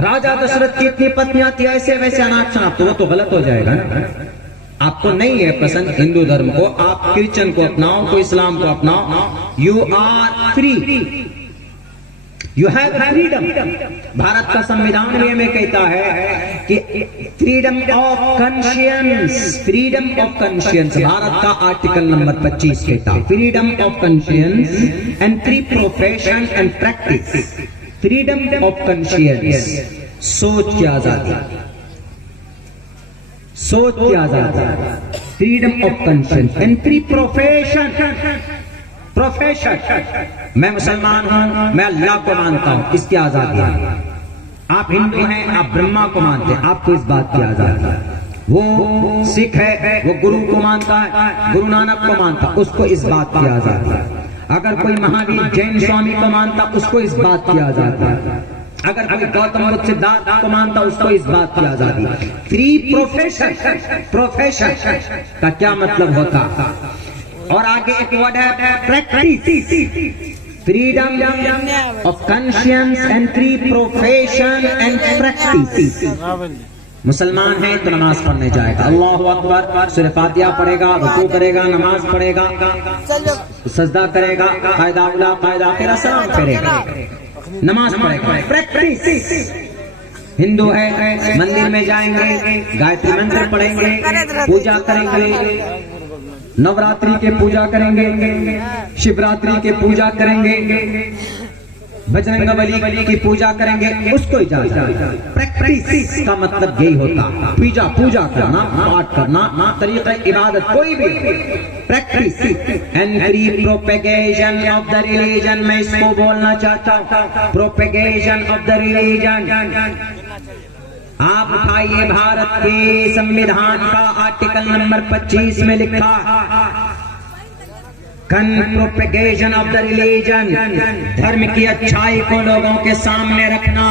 राजा दशरथ की इतनी पत्नियां थी, ऐसे वैसे अनाथ शनाथ, तो वो तो गलत हो जाएगा ना। आपको नहीं है पसंद हिंदू धर्म को, आप क्रिश्चियन को अपनाओ, तो इस्लाम को अपनाओ। You are free, you have freedom. Bharat का संविधान भी हमें कहता है कि freedom of conscience, freedom of conscience, Bharat का आर्टिकल नंबर 25 कहता है freedom of conscience and free profession and practice. Freedom of conscience, सोच की आजादी, सोच की आजादी, freedom of conscience and free profession, profession, मैं मुसलमान हूं, मैं अल्लाह को मानता हूं, इसकी आजादी है। आप हिंदू हैं, आप ब्रह्मा को मानते हैं, आपको इस बात की आजादी है। वो सिख है, वो गुरु को मानता है, गुरु नानक को मानता, उसको इस बात की आजादी है। अगर कोई महावीर जैन स्वामी को मानता, उसको इस बात की आजादी है। अगर कोई गौतम बुद्ध सिद्धार्थ को मानता, उसको इस बात की आजादी। फ्री प्रोफेशन, प्रोफेशन का क्या मतलब होता, और आगे एक वर्ड है practice, freedom of conscience and free profession and practice. मुसलमान है तो नमाज पढ़ने जाएगा, अल्लाहु अकबर, सूरह फातिहा पढ़ेगा, रुकू करेगा, नमाज पढ़ेगा, सजदा करेगा, कायदा उला कायदा फिर सलाम करेगा, नमाज पढ़ेगा, प्रैक्टिस। हिंदू है, मंदिर में जाएंगे, गायत्री मंत्र पढ़ेंगे, पूजा करेंगे, नवरात्रि के पूजा करेंगे, शिवरात्रि के पूजा करेंगे, बजरंगबली की पूजा करेंगे, उसको इजाजत। प्रैक्टिस का मतलब यही होता, पूजा पूजा करना, पाठ करना, तरीका इबादत कोई भी practice. And free propagation of the religion, मैं इसको बोलना चाहता हूँ, प्रोपेगेशन ऑफ द रिलीजन। आप उठाइए भारत के संविधान का आर्टिकल नंबर 25 में लिखा प्रोपेगेशन ऑफ द रिलीजन, धर्म की अच्छाई को लोगों के सामने रखना,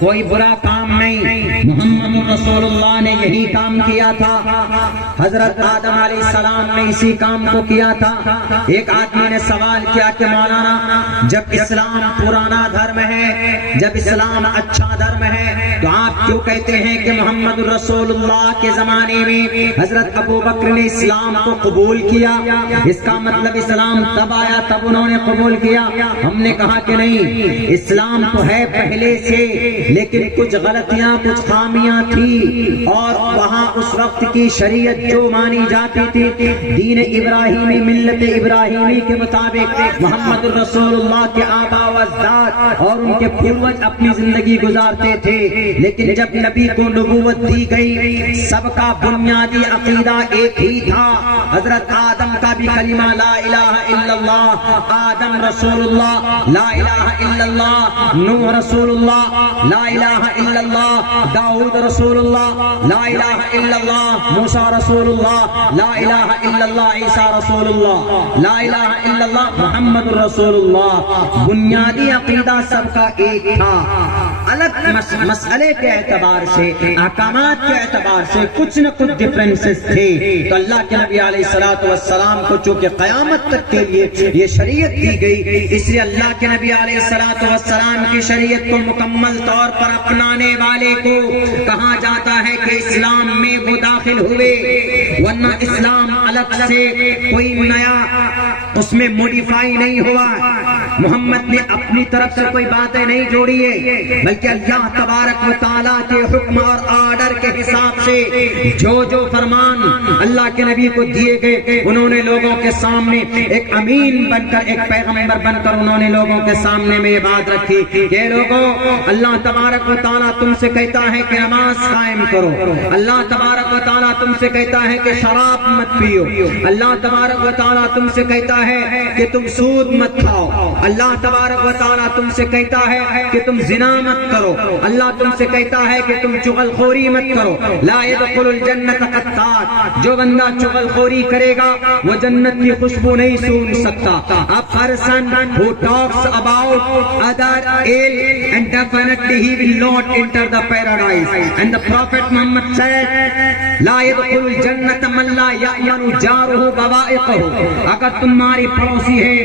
कोई बुरा काम नहीं। मोहम्मद रसूलुल्लाह ने यही काम किया था, हजरत आदम अलैहिस्सलाम ने इसी काम को किया था। एक आदमी ने सवाल किया कि मौलाना, जब इस्लाम पुराना धर्म है, जब इस्लाम अच्छा धर्म है, तो आप क्यों कहते हैं कि मोहम्मद रसूलुल्लाह के जमाने में हजरत अबू बकर ने इस्लाम को कबूल किया, इसका मतलब इस्लाम तब आया तब उन्होंने कबूल किया। हमने कहा कि नहीं, इस्लाम तो है पहले से, लेकिन कुछ गलतियां, कुछ खामियां थी, और वहां उस वक्त की शरीयत जो मानी जाती थी, दीन इब्राहिमी, मिल्लत इब्राहिमी के मुताबिक मोहम्मद रसूलुल्लाह के आबा व अजदाद और उनके पूर्वज अपनी जिंदगी गुजारते थे। लेकिन जब नबी को नबूवत दी गई, सबका बुनियादी अकीदा एक ही था। हजरत आदम का भी कलिमा ला इलाहा इल्लल्लाह, आदम रसूलुल्लाह, ला इलाहा इल्लल्लाह, नूह रसूलुल्लाह, ला इलाहा इल्लल्लाह, दाऊद रसूलुल्लाह, ला इलाहा इल्लल्लाह, मूसा रसूलुल्लाह, ला इलाहा इल्लल्लाह, ईसा रसूलुल्लाह, ला इलाहा इल्लल्लाह, मुहम्मद रसूलुल्लाह। बुनियादी अकीदा सबका एक था। अलग मसले के एतबार से, अहकामात के एतबार से कुछ न कुछ डिफरेंसेस थे। तो अल्लाह के नबी अलैहिस्सलातु वस्सलाम को चूंकि क़यामत तक के लिए ये शरीयत दी गई, इसलिए अल्लाह के नबी अलैहिस्सलातु वस्सलाम की शरीयत को मुकम्मल तौर पर अपनाने वाले को कहा जाता है कि इस्लाम में वो दाखिल हुए, वरना इस्लाम अलग से कोई नया उसमें मॉडिफाई नहीं हुआ। मोहम्मद ने अपनी तरफ से कोई बातें नहीं जोड़ी है, बल्कि अल्लाह तबारक व तआला के हुक्म और ऑर्डर के हिसाब से जो जो फरमान अल्लाह के नबी को दिए गए, उन्होंने लोगों के सामने एक अमीन बनकर, एक पैगंबर बनकर उन्होंने लोगों के सामने में ये बात रखी कि लोगों, अल्लाह तबारक व तआला तुमसे कहता है कि नमाज कायम करो, अल्लाह तबारक व तआला तुमसे कहता है कि शराब मत पियो, अल्लाह तबारक व तआला तुमसे कहता है कि तुम सूद मत खाओ, अल्लाह तबारक व तआला तुमसे कहता है कि तुम जिना मत करो, अल्लाह तुमसे कहता है कि तुम चुगलखोरी मत करो। ला यदखुलुल जन्नत क़त्तात, जो बंदा चुगलखोरी करेगा वो जन्नत की खुशबू नहीं सूंघ सकता। आप person who talks about other ill, and definitely he will not enter the paradise. And the Prophet Muhammad said, ला यदखुलुल जन्नत मन ला यअमनु जारुहु बवाइक़हु। अगर तुम्हारी पड़ोसी है,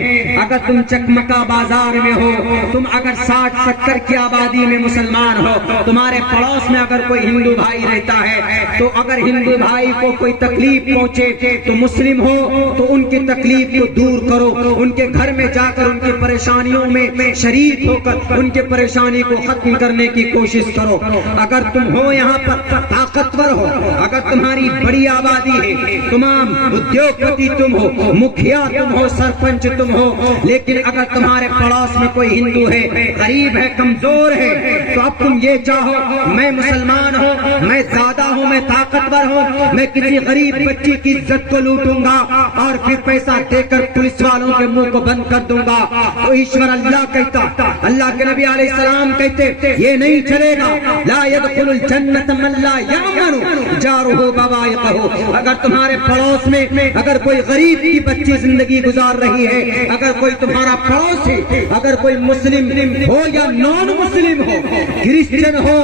अगर तुम चकमका बाजार में हो, तुम अगर 60-70 की आबादी में मुसलमान हो, तुम्हारे पड़ोस में अगर कोई हिंदू भाई रहता है, तो अगर हिंदू भाई को कोई तकलीफ पहुंचे तो मुस्लिम हो तो उनकी तकलीफ को दूर करो, उनके घर में जाकर उनकी परेशानियों में शरीक होकर उनके परेशानी को खत्म करने की कोशिश करो। अगर तुम हो यहाँ पर ताकतवर हो, अगर तुम्हारी बड़ी आबादी है, तमाम उद्योगपति तुम हो, मुखिया तुम हो, सरपंच तुम हो, लेकिन अगर तुम्हारे पड़ोस में कोई हिंदू है, गरीब है, कमजोर है, तो अब तुम ये चाहो मैं मुसलमान हूँ, मैं ज्यादा हूँ, मैं ताकतवर हूँ, मैं किसी गरीब बच्ची की इज्जत को लूटूंगा और फिर पैसा देकर पुलिस वालों के मुंह को बंद कर दूंगा। तो ईश्वर अल्लाह कहता, अल्लाह के नबी अलैहिस्सलाम कहते ये नहीं चलेगा। ला यदखुलुल जन्नत मन ला यअमनु जारुहु बवाइक़हु। अगर तुम्हारे पड़ोस में अगर कोई गरीब की बच्ची जिंदगी गुजार रही है, अगर कोई तुम्हारा पड़ोस है, अगर कोई मुस्लिम हो या नॉन मुस्लिम हो, क्रिश्चियन हो,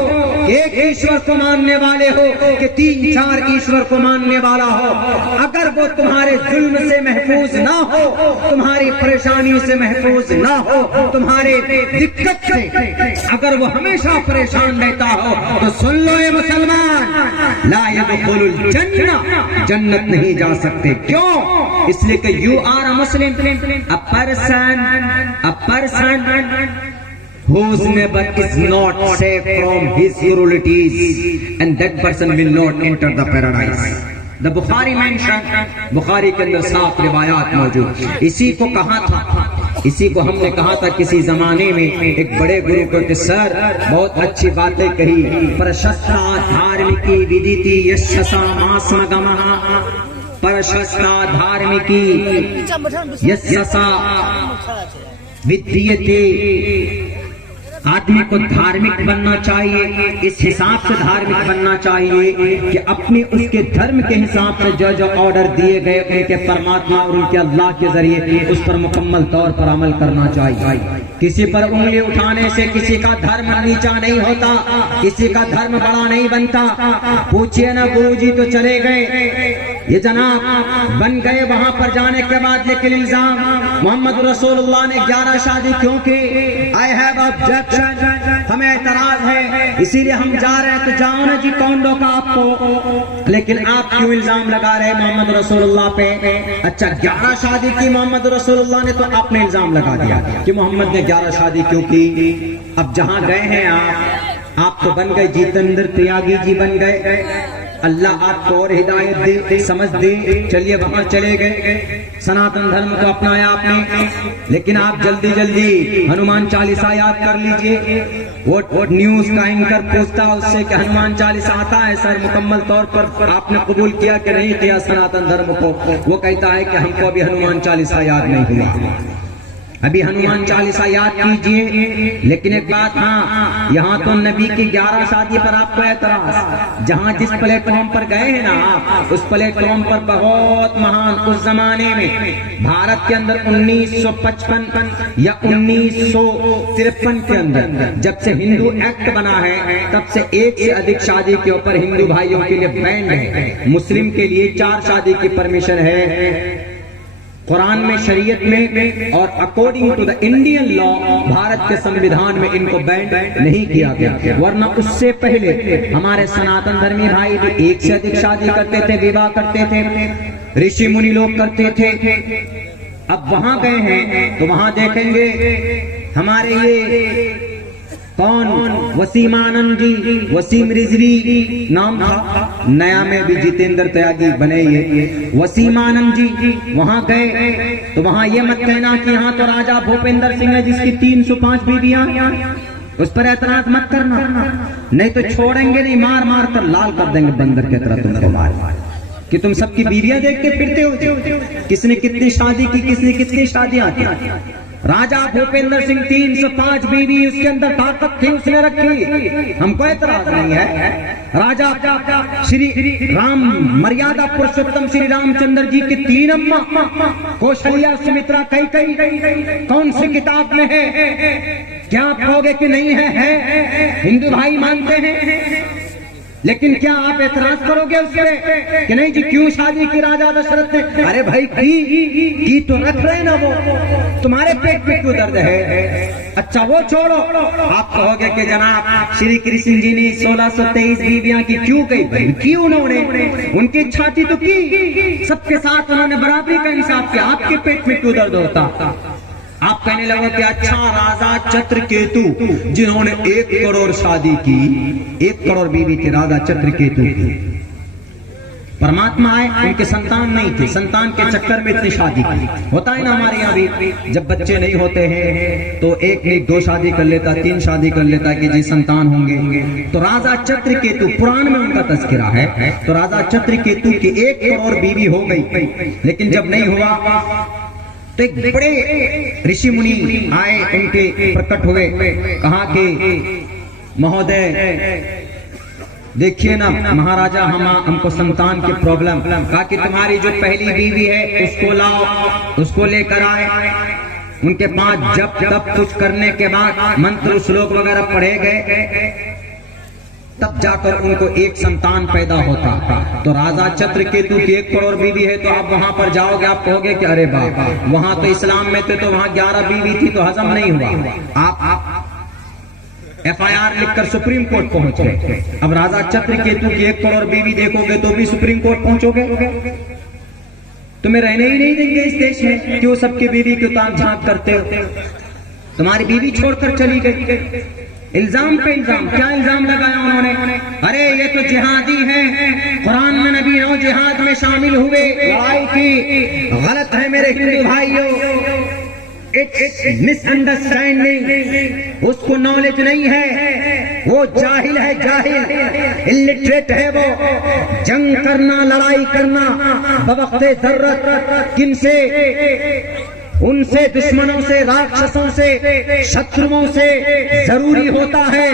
एक ईश्वर को मानने वाले हो कि 3-4 ईश्वर को मानने वाला हो, अगर वो तुम्हारे जुल्म से महफूज ना हो, तुम्हारी परेशानी से महफूज ना हो, तुम्हारे दिक्कत से अगर वो हमेशा परेशान रहता हो, तो सुन लो ये मुसलमान, ला यदखुलुल जन्नह, जन्नत नहीं जा सकते। क्यों? इसलिए कि you are a Muslim, a person whose neighbor is not safe from his cruelties, and that person will not enter the paradise. The Bukhari mentioned, Bukhari के अंदर साफ रिवायात मौजूद। इसी को कहा था, इसी को हमने कहा था किसी जमाने में एक बड़े गुरु को कि सर बहुत अच्छी बातें कही, प्रशस्ता धार्मिकी विदिति यशसा मास्मगमः, प्रशस्ता धार्मिकी यशसा विद्यते। आदमी को धार्मिक बनना चाहिए, इस हिसाब से धार्मिक बनना चाहिए कि अपने उसके धर्म के हिसाब से जो जो ऑर्डर दिए गए उनके परमात्मा और उनके अल्लाह के जरिए उस पर मुकम्मल तौर पर अमल करना चाहिए। किसी पर उंगली उठाने से किसी का धर्म नीचा नहीं होता, किसी का धर्म बड़ा नहीं बनता। पूछिए ना गुरुजी तो चले गए, ये जनाब बन गए वहां पर जाने के बाद, लेकिन इल्जाम मोहम्मद रसूलुल्लाह ने 11 शादी क्यों की? आई हैव ऑब्जेक्शन, हमें एतराज है, इसीलिए हम जा रहे हैं। तो जाओ ना जी, कौन रोका आपको? लेकिन आप क्यों इल्जाम लगा रहे मोहम्मद रसूलुल्लाह पे? अच्छा 11 शादी की मोहम्मद रसूलुल्लाह ने, तो आपने इल्जाम लगा दिया कि मोहम्मद ने 11 शादी क्यों की। अब जहां गए हैं आप तो बन गए जितेंद्र त्यागी जी बन गए। अल्लाह आपको और हिदायत दे, समझ दे। चलिए वहां चले गए, सनातन धर्म को अपनाया आपने, लेकिन आप जल्दी जल्दी हनुमान चालीसा याद कर लीजिए। वो न्यूज का एंकर पूछता उससे कि हनुमान चालीसा आता है सर, मुकम्मल तौर पर आपने कबूल किया कि नहीं किया सनातन धर्म को? वो कहता है कि हमको अभी हनुमान चालीसा याद नहीं हुआ, अभी हनुमान चालीसा याद कीजिए। लेकिन एक बात, हाँ यहाँ तो नबी की 11 शादी पर आपको एतराज। जहाँ जिस प्लेटफॉर्म पर गए हैं ना आप, उस प्लेटफॉर्म पर बहुत महान, उस जमाने में भारत के अंदर 1955 या 1953 के अंदर जब से हिंदू एक्ट बना है, तब से 1 से अधिक शादी के ऊपर हिंदू भाइयों के लिए बैन है। मुस्लिम के लिए 4 शादी की परमिशन है कुरान में, शरीयत में, और according to the Indian law Bharat के संविधान में इनको बैन नहीं किया गया। वरना उससे पहले हमारे सनातन धर्मी भाई भी 1 से अधिक शादी करते थे, विवाह करते थे, ऋषि मुनि लोग करते थे। अब वहां गए हैं तो वहां देखेंगे हमारे ये कौन, वसीमानंद जी, वसीम रिजवी नाम था, नया में भी जितेंद्र त्यागी बने ये वसीमानंद जी। वहां गए तो वहां ये मत कहना कि यहाँ तो राजा भूपेंद्र सिंह है जिसकी 305 बीवियां, उस पर एतराज मत करना, नहीं तो छोड़ेंगे नहीं, मार मार कर लाल कर देंगे बंदर की तरह तुमको मार कि तुम सबकी बीवियां देख के फिरते हो। किसने कितनी शादी की, किसने कितनी शादियां की। राजा भूपेंद्र सिंह 305 बीवी उसके अंदर ताकत थी, उसने रखी, हमको एतराज नहीं है। राजा श्री राम मर्यादा पुरुषोत्तम श्री रामचंद्र जी की 3 अम्मा कौशल्या सुमित्रा कैकेयी कौन सी किताब में है? क्या आप कहोगे कि नहीं है? हिंदू भाई मानते हैं, लेकिन क्या आप एतराज करोगे उससे कि नहीं जी क्यों शादी की राजा दशरथ ने? अरे भाई की तो रख रहे ना, वो तुम्हारे पेट पे क्यों दर्द है? अच्छा वो छोड़ो, आप कहोगे कि जनाब श्री कृष्ण जी ने 1623 बीवियां की क्यों कही? क्यों उन्होंने? उनकी इच्छा थी तो की, सबके साथ उन्होंने बराबरी का इंसाफ किया, आपके पेट में क्यों दर्द होता? आप कहने लगे कि अच्छा राजा चित्रकेतु जिन्होंने 1 करोड़ शादी की, 1 करोड़ बीवी थी राजा चित्रकेतु की, परमात्मा आए उनके संतान नहीं थे, संतान के चक्कर में इतनी शादी की। होता है ना हमारे यहाँ भी, जब बच्चे नहीं होते हैं तो 1 नहीं 2 शादी कर लेता, 3 शादी कर लेता कि जी संतान होंगे। तो राजा चित्रकेतु पुराण में उनका तस्करा है, तो राजा चित्रकेतु की 1 करोड़ बीवी हो गई, लेकिन जब नहीं हुआ तो एक बड़े ऋषि मुनि आए, उनके प्रकट हुए, कहा कि महोदय देखिए ना महाराजा, हमको संतान की प्रॉब्लम, कहा कि तुम्हारी जो पहली बीवी है उसको लाओ, उसको लेकर आए। उनके पास जब तब कुछ करने के बाद मंत्र श्लोक वगैरह पढ़े गए, तब जाकर उनको एक संतान पैदा होता। तो राजा चित्रकेतु की 1 करोड़ बीवी है, तो आप वहां पर जाओगे, आप कहोगे कि अरे बाबा वहां तो इस्लाम में थे तो वहां 11 बीवी थी तो हजम नहीं हुआ। आप FIR लिखकर सुप्रीम कोर्ट पहुंच गए। अब राजा चित्रकेतु की 1 करोड़ बीवी देखोगे तो भी सुप्रीम कोर्ट पहुंचोगे, तुम्हें रहने ही नहीं देंगे इस देश में। क्यों सबकी बीवी को ताक झांक करते हो? तुम्हारी बीवी छोड़कर चली गई, इल्जाम पे इल्जाम। क्या इल्जाम लगाया उन्होंने? अरे ये तो जिहादी हैं, कुरान में नबी नो जिहाद में शामिल हुए, लड़ाई की। गलत है मेरे हिंदू भाइयों, इट्स मिसअंडरस्टैंडिंग। उसको नॉलेज नहीं है, वो जाहिल है, जाहिल इलिटरेट है। वो जंग करना, लड़ाई करना बवक्ते जरूरत किनसे? उनसे, दुश्मनों से, राक्षसों से, शत्रुओं से जरूरी होता है।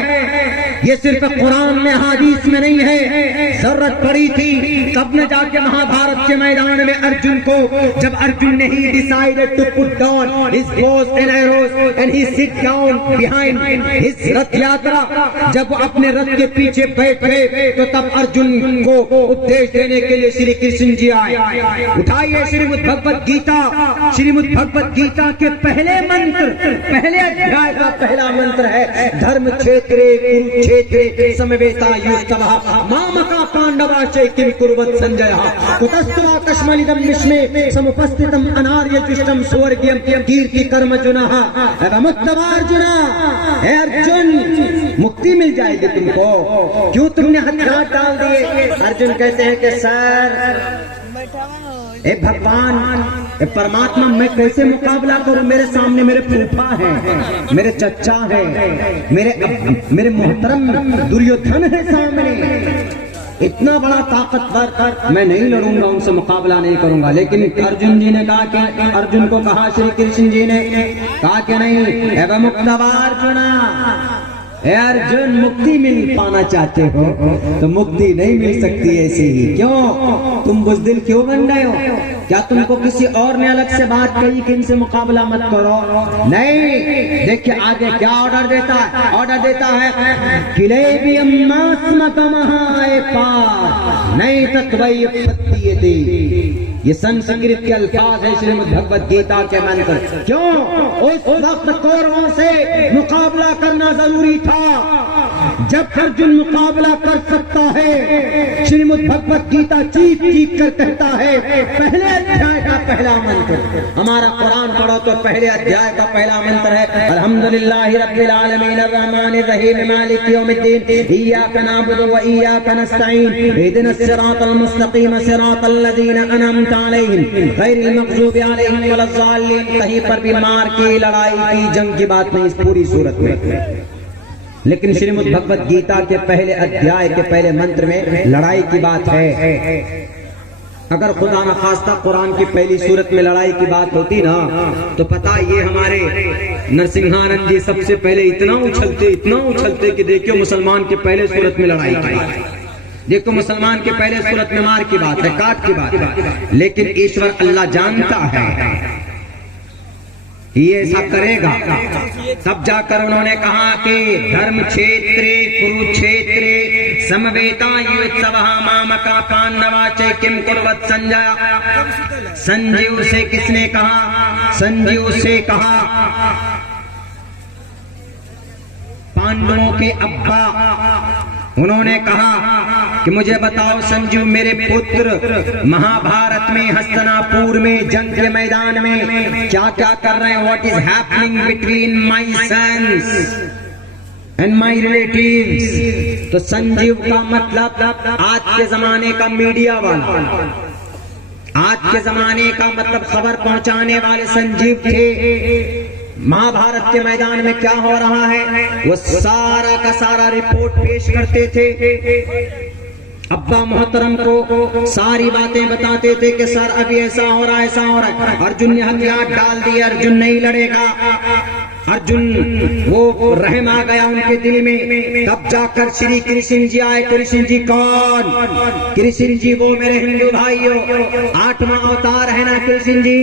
ये सिर्फ कुरान में हदीस में नहीं है। जरूरत पड़ी थी तब न जाके महाभारत के मैदान में अर्जुन को, जब अर्जुन ने he decided to put down his bows and arrows and he sit down behind his rath yatra, जब अपने रथ के पीछे बैठ गए तो तब अर्जुन को उपदेश देने के लिए श्री कृष्ण जी आए। उठाइए श्रीमद् भगवत गीता, श्रीमद् भगवत गीता के पहले मंत्र, पहले अध्याय का पहला मंत्र है धर्म क्षेत्रे कुरुक्षेत्रे समवेतायुस्तवः मामका पांडवाश्च किम कुर्वत संजयः कुतस्तवा कश्मलिदं विष्णे समुपस्थितम् अनार्यजुष्टं स्वर्गीयं कीर्ति कर्मजुनः एवमुत्तवार्जुन। हे अर्जुन, मुक्ति मिल जाएगी तुमको, क्यों तुमने हथियार डाल दिए? अर्जुन कहते हैं कि सर ए भगवान, ए परमात्मा, मैं कैसे मुकाबला करूं? मेरे सामने मेरे फूफा हैं, मेरे चचा हैं, मेरे मोहतरम दुर्योधन है सामने, इतना बड़ा ताकतवर, मैं नहीं लड़ूंगा, उनसे मुकाबला नहीं करूंगा। लेकिन अर्जुन जी ने कहा कि, अर्जुन को कहा श्री कृष्ण जी ने कहा कि नहीं, एवं मुक्तवार्जुना, अर्जुन मुक्ति मिल पाना चाहते हो तो मुक्ति नहीं मिल सकती ऐसे ही। क्यों तुम बुज़दिल क्यों बन गए हो? क्या तुमको किसी और ने अलग से बात कही कि इनसे मुकाबला मत करो? नहीं, देखिए आगे क्या ऑर्डर देता है। ऑर्डर देता है किले भी नहीं तत्वई थी। ये संस्कृत के अल्फाज है श्रीमद् भगवत गीता के मंत्र। क्यों उस वक्त कौरवों से मुकाबला करना जरूरी था जब अर्जुन मुकाबला कर सकता है। श्रीमद् भगवत गीता चीख चीख कर कहता है पहले अध्याय का पहला मंत्र। हमारा कुरान पढ़ो तो पहले अध्याय का पहला मंत्र है अल्हम्दुलिल्लाहि रब्बिल आलमीन अर्रहमानिर रहीम मालिक यौमिद्दीन इय्याका नअबुदु व इय्याका नस्तईन इहदिनस सिरातल मुस्तकीम सिरातल लज़ीना अनअमता अलैहिम गैरिल मग़ज़ूबि अलैहिम वलज़्ज़ालिन। कहीं पर भी मार की, लड़ाई की, जंग की बात नहीं इस पूरी सूरत में। लेकिन श्रीमद् भगवत गीता के पहले अध्याय के पहले मंत्र में लड़ाई की बात है। अगर खुदा न खास्ता कुरान की पहली सूरत में लड़ाई की बात होती ना, तो पता ये हमारे नरसिंहानंद जी सबसे पहले इतना उछलते कि देखियो मुसलमान के पहले सूरत में लड़ाई की, देखो मुसलमान के पहले सूरत में मार की बात है, काट की बात है। लेकिन ईश्वर अल्लाह जानता है ये ऐसा करेगा। तब जाकर उन्होंने कहा कि धर्म क्षेत्रे कुरुक्षेत्रे समवेता युत्सवः मामका पांडवाचे किम कुर्वत संजय। संजीव से किसने कहा? संजीव से कहा पांडवों के अब्बा। उन्होंने कहा कि मुझे बताओ संजीव मेरे पुत्र महाभारत में हस्तिनापुर में जंग के मैदान में क्या क्या कर रहे हैं, what is happening between my sons and my relatives. तो संजीव का मतलब आज के जमाने का मीडिया वाला, आज के जमाने का मतलब खबर पहुंचाने वाले संजीव थे। महाभारत के मैदान में क्या हो रहा है वो सारा का सारा रिपोर्ट पेश करते थे। अब्बा मोहतरम को सारी बातें बताते थे कि सर अभी ऐसा हो रहा है, ऐसा हो रहा है। अर्जुन ने हथियार डाल दिए, अर्जुन नहीं लड़ेगा, अर्जुन वो रहम आ गया उनके दिल में। तब जाकर श्री कृष्ण जी आए। कृष्ण जी कौन? कृष्ण जी वो मेरे हिंदू भाइयों 8वां अवतार है ना कृष्ण जी,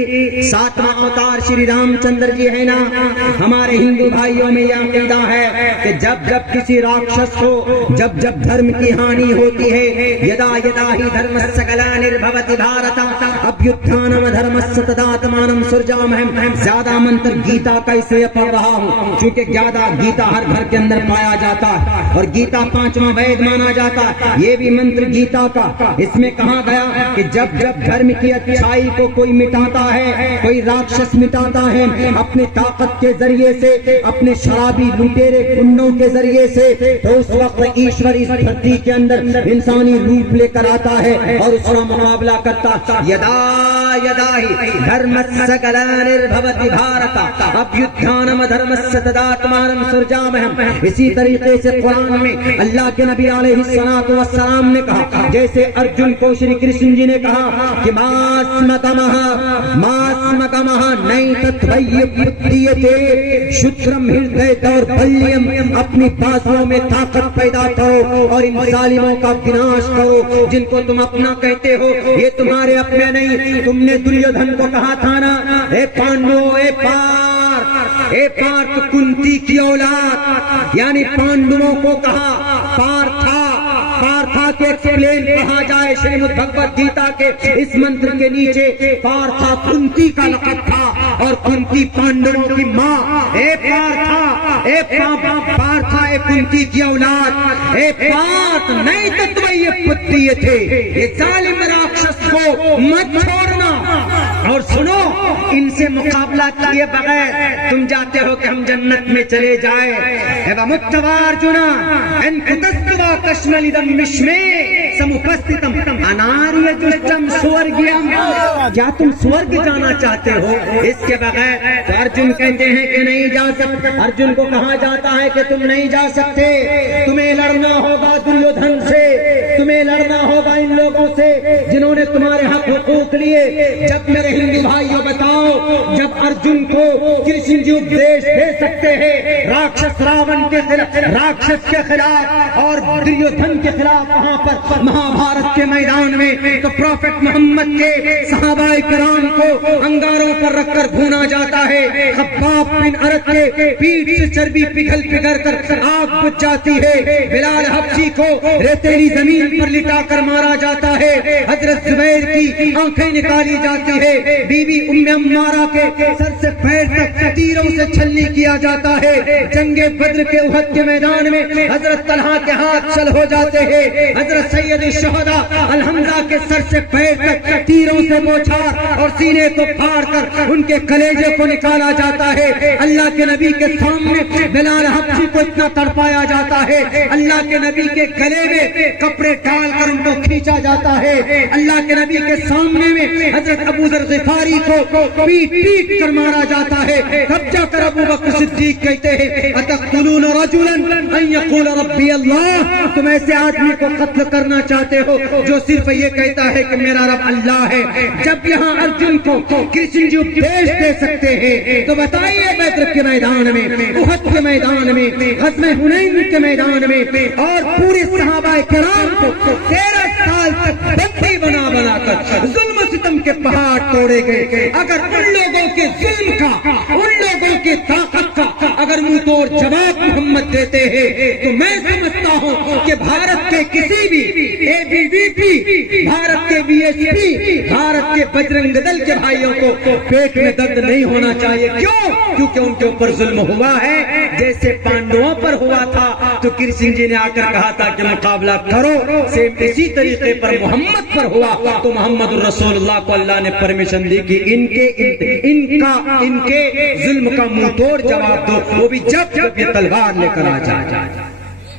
7वां अवतार श्री रामचंद्र जी है ना। हमारे हिंदू भाइयों में यह अकीदा है कि जब जब किसी राक्षस को जब जब धर्म की हानि होती है, यदा यदा ही धर्मस्य ग्लानिर्भवति भारत अभ्युत्थानम धर्मस्य तदात्मानं सृजामहम्। ज्यादा मंत्र गीता का इसलिए पढ़ रहा हूँ क्योंकि ज्यादा गीता हर घर के अंदर पाया जाता है और गीता 5वां वेद माना जाता है। ये भी मंत्र गीता का। इसमें कहा गया कि जब जब धर्म की अच्छाई को कोई मिटाता है, कोई राक्षस मिटाता है अपने ताकत के जरिए से, अपने शराबी लुटेरे गुंडों के जरिए से, तो उस वक्त ईश्वर इस धरती के अंदर इंसानी रूप लेकर आता है और उसका मुकाबला करता। यदा यदा ही धर्मस्य ग्लानिर्भवति भारत अभ्युत्थानम धर्मस्य तदात्मानं सृजामहम्। इसी तरीके से कुरान में अल्लाह के नबी अलैहिस्सलातु वस्सलाम ने कहा, जैसे अर्जुन को श्री कृष्ण जी ने कहा कि मास्मकमः नैतत्वय्युत्पद्यते शुक्रम हृदय दौर्बल्यम। अपनी बाजुओं में ताकत पैदा करो और इन जालिमों का विनाश करो जिनको तुम अपना कहते हो, ये तुम्हारे अपने नहीं। तुमने दुर्योधन को कहा था ना, ए पांडवों ए पार्थ कुंती की औलाद, यानी पांडवों को कहा पार्था के एक्सप्लेन कहा जाए श्रीमद् भगवत गीता के इस मंत्र के नीचे पार्था कुंती का लक़ब था और कुंती पांडवों की माँ। ए पार्था ए कुंती की औलाद, ए पार्थ नहीं तत्व ये पुत्री थे, ये जालिम राक्षस को मत छोड़ना। और सुनो, इनसे मुकाबला किए बगैर तुम जाते हो कि हम जन्नत में चले जाए। एवं मुक्तवार्जुना एनकुतस्तवा कश्मलिदम विश्मे समुपस्थितम अनार्य दुष्टम स्वर्गीयम। क्या तुम स्वर्ग जाना चाहते हो? इसके बगैर तो अर्जुन कहते हैं कि नहीं जा सकते। अर्जुन को कहा जाता है कि तुम नहीं जा सकते, तुम्हें लड़ना होगा दुर्योधन से, तुम्हें लड़ना होगा इन लोगों से जिन्होंने तुम्हारे हक हुकूक लिए। जब मेरे हिंदू भाइयों बताओ, जब अर्जुन को कृष्ण जी उपदेश दे सकते हैं राक्षस रावण के खिलाफ, राक्षस के खिलाफ और दुर्योधन के खिलाफ वहाँ पर महाभारत के मैदान में, तो प्रॉफेट मोहम्मद के सहाबाए किराम को अंगारों पर रखकर भूना जाता है। खब्बाब बिन अरत के पीठ से चर्बी पिघल कर आग बुझ जाती है। बिलाल हबशी को रेतीली जमीन पर लिटाकर मारा जाता है। हजरत जुबैर की आंखें निकाली जाती है। बीबी उम्मे अम्मारा के सर से पैर तक तीरों से छलनी किया जाता है। जंगे बद्र के उहद के मैदान में हजरत तलहा के हाथ चल हो जाते हैं। हजरत सैयद शहदा अलहमजा के सर से पैर तक तीरों से बौछार और सीने को फाड़ कर उनके कलेजे को निकाला जाता है। अल्लाह के नबी के सामने बिलाल हबशी को इतना तड़पाया जाता है, अल्लाह के नबी के गले में कपड़े डालकर उनको खींचा जाता है। अल्लाह के नबी के सामने में हजरत अबू जर गिफारी को पीठ पीट पीट कर मारा जाता है। तब जाकर अबू बकर सिद्दीक कहते हैं अतक़ुलून रजुलन अन यक़ूल रब्बी अल्लाह, तुम ऐसे आदमी को कत्ल करना चाहते हो जो सिर्फ ये कहता है कि मेरा रब अल्लाह है। जब यहाँ अर्जुन को कृष्ण जी उपदेश दे सकते हैं तो बताइए बदर के मैदान में, उहद के मैदान में, ग़ज़वे हुनैन के मैदान में और पूरे सहाबा किराम को 13 साल तक बंदी बना बनाकर जुल्म सितम के पहाड़ तोड़े गए। अगर उन लोगों के जुल्म का, उन लोगों की ताकत का अगर मुंह तोड़ जवाब मोहम्मद देते हैं तो मैं समझता हूँ कि भारत के किसी भी ABVP, भारत के BSP, भारत के बजरंग दल के भाइयों को पेट में दर्द नहीं होना चाहिए। क्यों? क्योंकि उनके ऊपर जुल्म हुआ है। जैसे पांडवों पर हुआ था तो कृष्ण जी ने आकर कहा था कि मुकाबला करो, सेम इसी तरीके पर मोहम्मद पर हुआ तो मोहम्मद रसूलुल्लाह को अल्लाह ने परमिशन दी कि इनके जुल्म का मुंह तोड़ जवाब दो, वो भी जब ये तलवार लेकर आ जाए।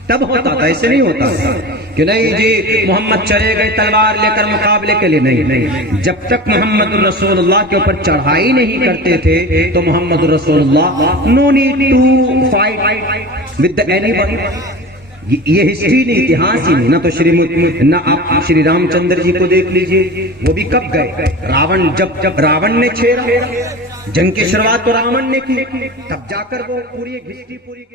तब होता था, ऐसे नहीं होता कि नहीं जी मोहम्मद चले गए तलवार लेकर मुकाबले के लिए। नहीं, जब तक मोहम्मद रसूलुल्लाह के ऊपर चढ़ाई नहीं करते थे तो मोहम्मद रसूलुल्लाह no need to fight with anyone. ये हिस्ट्री नहीं, इतिहास ही नहीं। ना तो आप श्री रामचंद्र जी को देख लीजिए, वो भी कब गए? रावण जब रावण ने छेड़ा, जंग की शुरुआत तो रावण ने की, तब जाकर वो पूरी हिस्ट्री पूरी